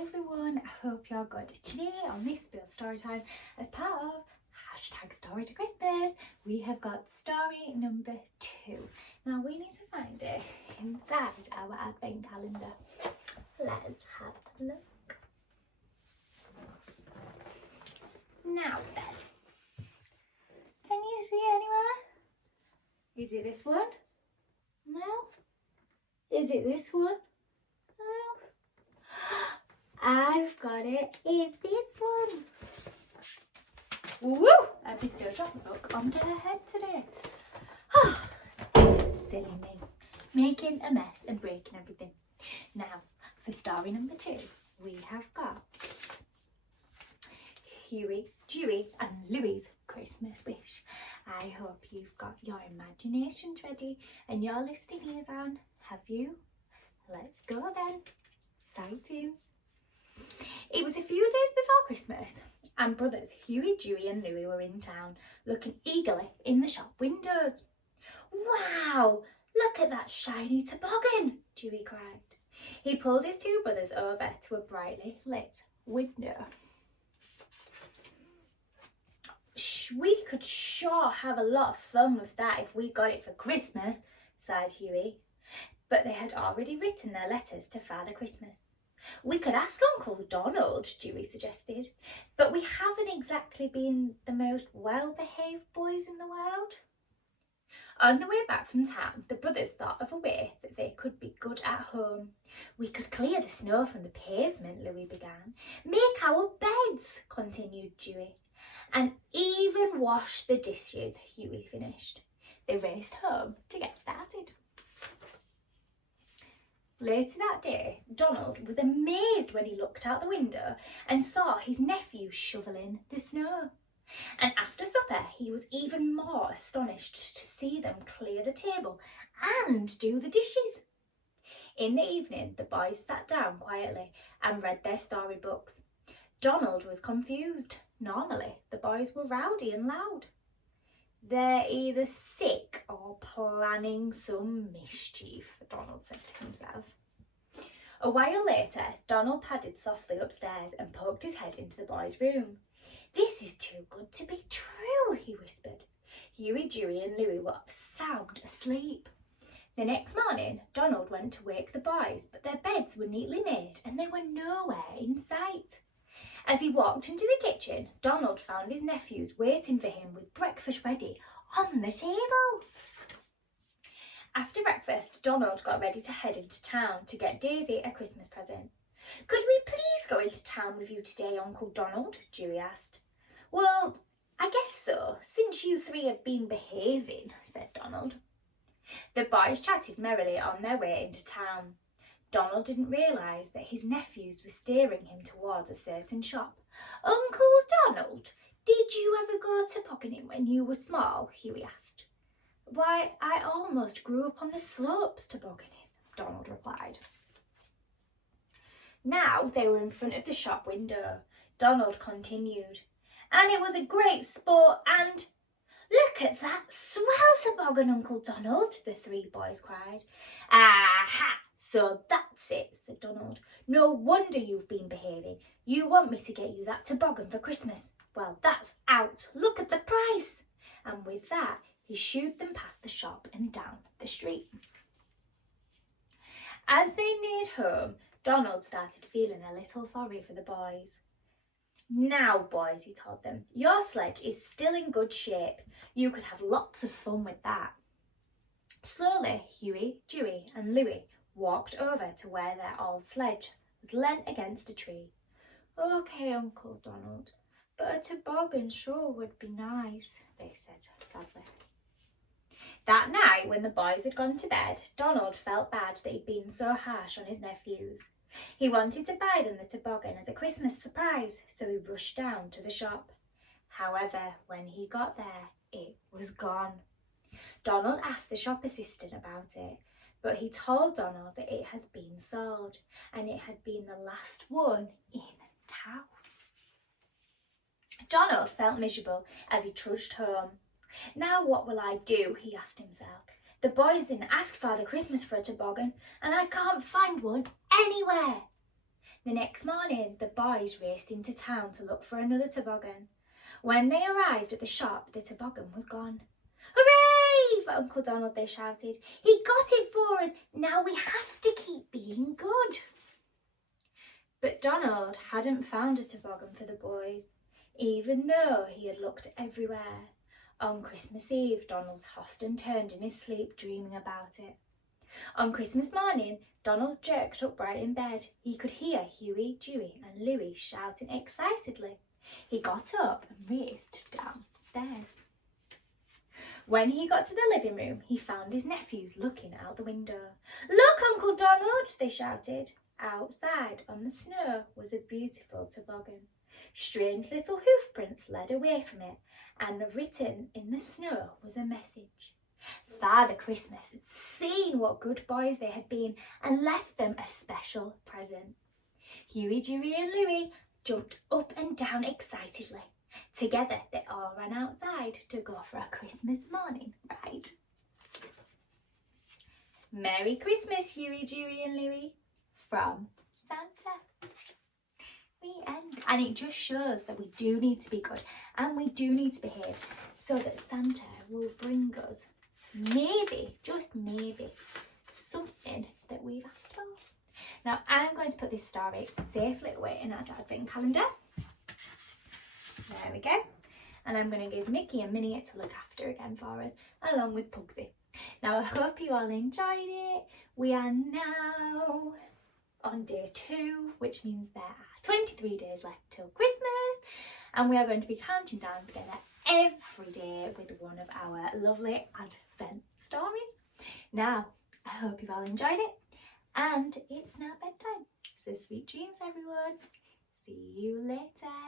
Hi everyone, I hope you're good. Today on this Bill Storytime, as part of #Story to Christmas, we have got story number 2. Now we need to find it inside our advent calendar. Let's have a look. Now then, can you see anywhere? Is it this one? No? Is it this one? No? I've got it. It's this one. Woo! I missed a chocolate book onto her head today. Silly me. Making a mess and breaking everything. Now, for story number 2, we have got Huey, Dewey and Louie's Christmas wish. I hope you've got your imaginations ready and your listening ears on. Have you? Let's go then. Exciting. It was a few days before Christmas, and brothers Huey, Dewey and Louie were in town, looking eagerly in the shop windows. "Wow, look at that shiny toboggan," Dewey cried. He pulled his 2 brothers over to a brightly lit window. "We could sure have a lot of fun with that if we got it for Christmas," sighed Huey. But they had already written their letters to Father Christmas. "We could ask Uncle Donald," Dewey suggested, "but we haven't exactly been the most well-behaved boys in the world." On the way back from town, the brothers thought of a way that they could be good at home. "We could clear the snow from the pavement," Louie began. "Make our beds," continued Dewey. "And even wash the dishes," Huey finished. They raced home to get started. Later that day, Donald was amazed when he looked out the window and saw his nephew shoveling the snow. And after supper, he was even more astonished to see them clear the table and do the dishes. In the evening, the boys sat down quietly and read their storybooks. Donald was confused. Normally, the boys were rowdy and loud. "They're either sick or planning some mischief," Donald said to himself. A while later, Donald padded softly upstairs and poked his head into the boys' room. "This is too good to be true," he whispered. Huey, Dewey and Louie were sound asleep. The next morning, Donald went to wake the boys, but their beds were neatly made and they were nowhere in sight. As he walked into the kitchen, Donald found his nephews waiting for him with breakfast ready on the table. After breakfast, Donald got ready to head into town to get Daisy a Christmas present. "Could we please go into town with you today, Uncle Donald?" Dewey asked. "Well, I guess so, since you 3 have been behaving," said Donald. The boys chatted merrily on their way into town. Donald didn't realise that his nephews were steering him towards a certain shop. "Uncle Donald, did you ever go tobogganing when you were small?" Huey asked. "Why, I almost grew up on the slopes tobogganing," Donald replied. Now they were in front of the shop window. Donald continued, "And it was a great sport and—" "Look at that swell toboggan, Uncle Donald," the 3 boys cried. "Aha! So that's it," said Donald. "No wonder you've been behaving. You want me to get you that toboggan for Christmas? Well, that's out. Look at the price." And with that, he shooed them past the shop and down the street. As they neared home, Donald started feeling a little sorry for the boys. "Now, boys," he told them, "your sledge is still in good shape. You could have lots of fun with that." Slowly, Huey, Dewey and Louie walked over to where their old sledge was leant against a tree. "Okay, Uncle Donald, but a toboggan sure would be nice," they said sadly. That night, when the boys had gone to bed, Donald felt bad that he'd been so harsh on his nephews. He wanted to buy them the toboggan as a Christmas surprise, so he rushed down to the shop. However, when he got there, it was gone. Donald asked the shop assistant about it, but he told Donald that it had been sold and it had been the last one in town. Donald felt miserable as he trudged home. "Now what will I do?" he asked himself. "The boys didn't ask Father Christmas for a toboggan and I can't find one anywhere." The next morning, the boys raced into town to look for another toboggan. When they arrived at the shop, the toboggan was gone. "Hooray for Uncle Donald," they shouted. "He got it for us. Now we have to keep being good." But Donald hadn't found a toboggan for the boys, even though he had looked everywhere. On Christmas Eve, Donald tossed and turned in his sleep, dreaming about it. On Christmas morning, Donald jerked upright in bed. He could hear Huey, Dewey and Louie shouting excitedly. He got up and raced downstairs. When he got to the living room, he found his nephews looking out the window. "Look, Uncle Donald," they shouted. Outside on the snow was a beautiful toboggan. Strange little hoof prints led away from it, and written in the snow was a message. Father Christmas had seen what good boys they had been and left them a special present. Huey, Dewey and Louie jumped up and down excitedly. Together they all ran outside to go for a Christmas morning ride. Merry Christmas, Huey, Dewey and Louie, from Santa. The end. And it just shows that we do need to be good and we do need to behave so that Santa will bring us maybe, just maybe, something that we've asked for. Now I'm going to put this story safely away in our advent calendar. There we go. And I'm going to give Mickey and Minnie to look after again for us, along with Pugsy. Now I hope you all enjoyed it. We are now on day 2, which means there are 23 days left till Christmas, and we are going to be counting down together every day with one of our lovely advent stories. Now, I hope you've all enjoyed it, and it's now bedtime. So sweet dreams, everyone. See you later.